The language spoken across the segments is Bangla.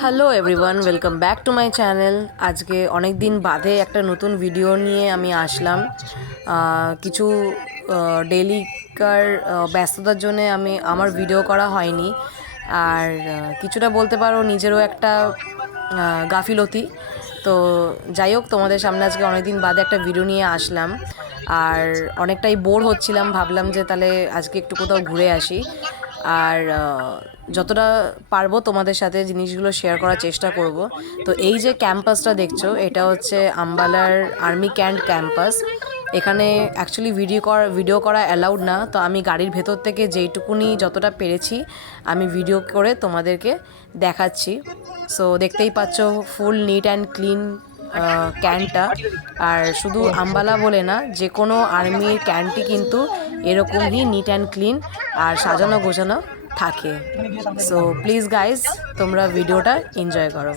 Hello everyone, welcome back to my channel. আজকে অনেক দিন বাদে একটা নতুন ভিডিও নিয়ে আমি আসলাম। কিছু ডেইলিকার ব্যস্ততার জন্য আমার ভিডিও করা হয়নি। আর কিছুটা বলতে পারো নিজেরও একটা গাফিলতি। তো যাই হোক, তোমাদের সামনে আজকে অনেক দিন বাদে একটা ভিডিও নিয়ে আসলাম। আর অনেকটাই বোর হচ্ছিলাম, ভাবলাম যে তাহলে আজকে একটু কোথাও ঘুরে আসি। আর যতটা পারবো তোমাদের সাথে জিনিসগুলো শেয়ার করার চেষ্টা করব। তো এই যে ক্যাম্পাসটা দেখছো, এটা হচ্ছে আম্বালার আর্মি ক্যাম্পাস। এখানে অ্যাকচুয়ালি ভিডিও করা অ্যালাউড না, তো আমি গাড়ির ভেতর থেকে যেইটুকুনি যতটা পেরেছি আমি ভিডিও করে তোমাদেরকে দেখাচ্ছি। সো দেখতেই পাচ্ছ ফুল নিট অ্যান্ড ক্লিন ক্যান্টটা। আর শুধু আম্বালা বলে না, যে কোনো আর্মির ক্যান্টই কিন্তু এরকমই নিট অ্যান্ড ক্লিন আর সাজানো গোছানো থাকে। সো প্লিজ গাইজ, তোমরা ভিডিওটা এনজয় করো।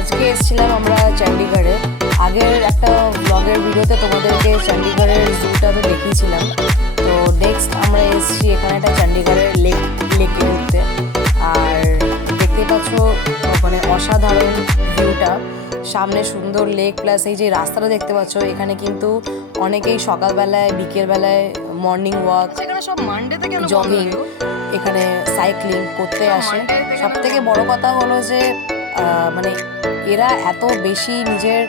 আজকে এসেছিলাম আমরা চণ্ডীগড়ে। আগের একটা ব্লগের ভিডিওতে তোমাদেরকে চণ্ডীগড়ের জুটা তো দেখিয়েছিলাম। তো নেক্সট আমরা এসেছি এখানে একটা চণ্ডীগড়ের লেকে ঘুরতে। আর দেখতেই পাচ্ছ মানে অসাধারণ ভিউটা, সামনে সুন্দর লেক, প্লাস এই যে রাস্তাটা দেখতে পাচ্ছ, এখানে কিন্তু অনেকেই সকালবেলায় বিকেলবেলায় মর্নিং ওয়াক, জগিং, এখানে সাইক্লিং করতে আসে। সব থেকে বড় কথা হলো যে মানে এরা এত বেশি নিজের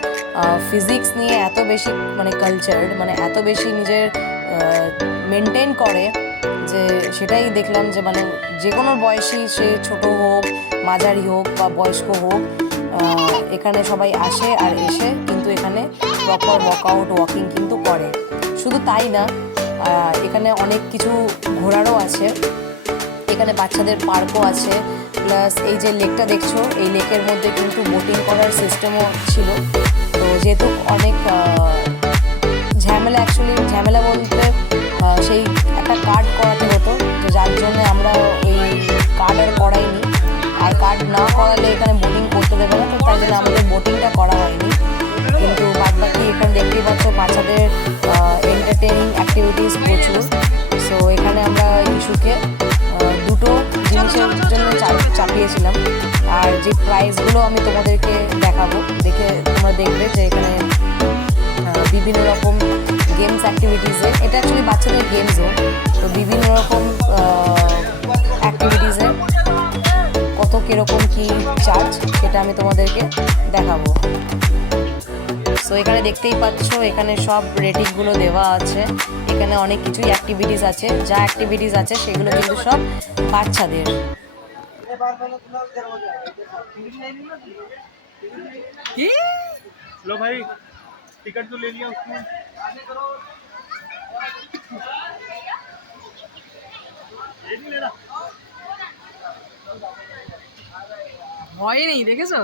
ফিজিক্স নিয়ে এত বেশি মানে কালচার, মানে এত বেশি নিজের মেনটেন করে, যে সেটাই দেখলাম যে মানে যে কোনো বয়সী, সে ছোট হোক, মাঝারি হোক বা বয়স্ক হোক, এখানে সবাই আসে আর এসে কিন্তু এখানে প্রপার ওয়াকিং কিন্তু করে। শুধু তাই না, এখানে অনেক কিছু ঘোরারও আছে। এখানে বাচ্চাদের পার্কও আছে, প্লাস এই যে লেকটা দেখছো, এই লেকের মধ্যে কিন্তু বোটিং করার সিস্টেমও ছিল। তো যেহেতু অনেক ঝামেলা বলতে সেই একটা কার্ড করাতে হতো, তো যার জন্য আমরা ওই কার্ড আর করাইনি। আর কার্ড না করালে এখানে বোটিং করতে দেবে না, তো তাই জন্য আমাদের বোটিংটা করা হয়নি। কিন্তু বাদবাকি এখানে দেখতেই পাচ্ছ বাচ্চাদের এন্টারটেইনিং অ্যাক্টিভিটিস প্রচুর। সো এখানে আমরা ইস্যুকে দুটো জিনিসের জন্য চাপিয়েছিলাম। আর যে প্রাইজগুলো আমি তোমাদেরকে দেখাবো, দেখে তোমরা দেখবে যে এখানে বিভিন্ন রকম গেমস অ্যাক্টিভিটিসে, এটা অ্যাকচুয়ালি বাচ্চাদের গেম জোন, তো বিভিন্ন রকম অ্যাক্টিভিটিসে কত কীরকম কী চার্জ সেটা আমি তোমাদেরকে দেখাবো। সো এখানে দেখতেই পাচ্ছ এখানে সব রেটিংগুলো দেওয়া আছে। এখানে অনেক কিছুই অ্যাক্টিভিটিস আছে, যা অ্যাক্টিভিটিস আছে সেগুলো কিন্তু সব বাচ্চাদের। लो भाई, टिकट तो ले लिया उसने। ভয় নেই, দেখেছো?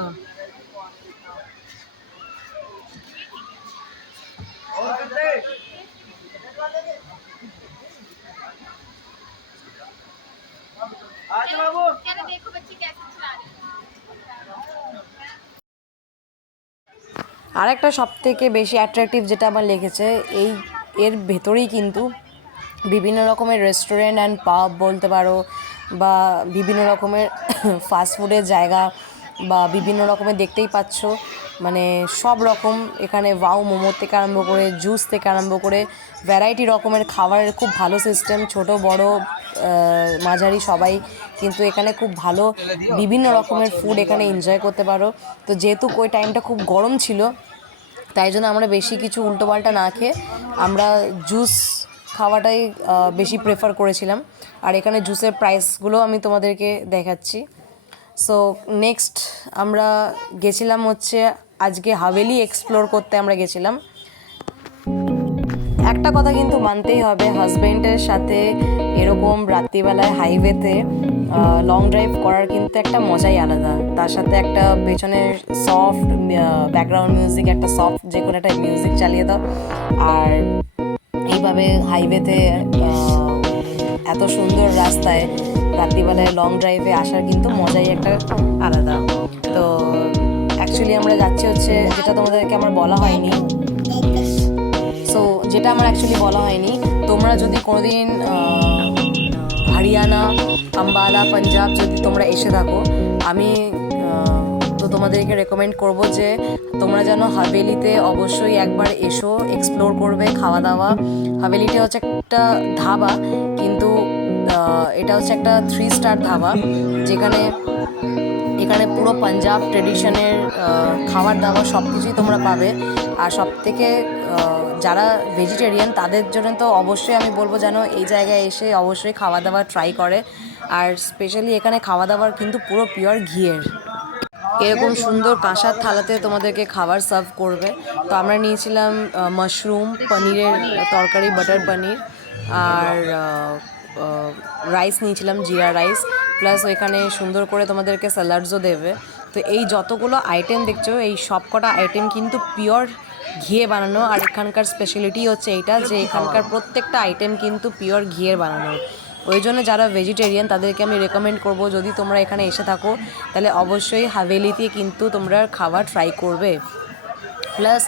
देखो बच्चे कैसे चला रहे हैं। আরেকটা সবথেকে বেশি অ্যাট্রাকটিভ যেটা আমার লেগেছে, এর ভেতরেই কিন্তু বিভিন্ন রকমের রেস্টুরেন্ট অ্যান্ড পাব বলতে পারো, বা বিভিন্ন রকমের ফাস্টফুডের জায়গা, বা বিভিন্ন রকমের দেখতেই পাচ্ছ মানে সব রকম এখানে ওয়াও মোমো থেকে আরম্ভ করে জুস থেকে আরম্ভ করে ভ্যারাইটি রকমের খাবারের খুব ভালো সিস্টেম, ছোট বড় মাঝারি সবাই কিন্তু এখানে খুব ভালো বিভিন্ন রকমের ফুড এখানে এনজয় করতে পারো। তো যেহেতু ওই টাইমটা খুব গরম ছিল তাই জন্য আমরা বেশি কিছু উল্টোপাল্টা না খেয়ে আমরা জুস খাওয়াটাই বেশি প্রেফার করেছিলাম। আর এখানে জুসের প্রাইসগুলো আমি তোমাদেরকে দেখাচ্ছি। সো নেক্সট আমরা গেছিলাম হচ্ছে আজকে হাভেলি এক্সপ্লোর করতে আমরা গেছিলাম। একটা কথা কিন্তু মানতেই হবে, হাজব্যান্ডের সাথে এরকম রাত্রিবেলায় হাইওয়েতে লং ড্রাইভ করার কিন্তু একটা মজাই আলাদা। তার সাথে একটা পেছনের সফট ব্যাকগ্রাউন্ড মিউজিক, একটা সফট যে কোনো একটা মিউজিক চালিয়ে দাও, আর এইভাবে হাইওয়েতে এত সুন্দর রাস্তায় রাত্রিবেলায় লং ড্রাইভে আসার কিন্তু মজাই একটা আলাদা। তো অ্যাকচুয়ালি আমরা যাচ্ছি হচ্ছে, যেটা তোমাদেরকে আমার বলা হয়নি, যেটা আমার অ্যাকচুয়ালি বলা হয়নি, তোমরা যদি কোনোদিন হরিয়ানা, আম্বালা, পাঞ্জাব যদি তোমরা এসে থাকো, আমি তো তোমাদেরকে রেকমেন্ড করব যে তোমরা যেন হাভেলিতে অবশ্যই একবার এসো, এক্সপ্লোর করবে খাওয়া দাওয়া। হাভেলিটা হচ্ছে একটা ধাবা, কিন্তু এটা হচ্ছে একটা 3 স্টার ধাবা, যেখানে এখানে পুরো পাঞ্জাব ট্রেডিশনের খাবার দাবার সব কিছুই তোমরা পাবে। আর সব থেকে যারা ভেজিটেরিয়ান তাদের জন্য তো অবশ্যই আমি বলবো যেন এই জায়গায় এসে অবশ্যই খাওয়া দাওয়া ট্রাই করে। আর স্পেশালি এখানে খাওয়া দাওয়ার কিন্তু পুরো পিওর ঘিয়ের, এরকম সুন্দর কাঁসার থালাতে তোমাদেরকে খাবার সার্ভ করবে। তো আমরা নিয়েছিলাম মাশরুম পনিরের তরকারি, বাটার পনির, আর রাইস নিয়েছিলাম, জিরা রাইস, প্লাস ওইখানে সুন্দর করে তোমাদেরকে স্যালাডসও দেবে। তো এই যতগুলো আইটেম দেখছো, এই সব কটা আইটেম কিন্তু পিওর ঘিয়ে বানানো। আর এখানকার স্পেশালিটি হচ্ছে এইটা যে এখানকার প্রত্যেকটা আইটেম কিন্তু পিওর ঘিয়ের বানানো। ওই জন্য যারা ভেজিটেরিয়ান তাদেরকে আমি রেকমেন্ড করব, যদি তোমরা এখানে এসে থাকো তাহলে অবশ্যই হাভেলিতে কিন্তু তোমরা খাবার ট্রাই করবে। প্লাস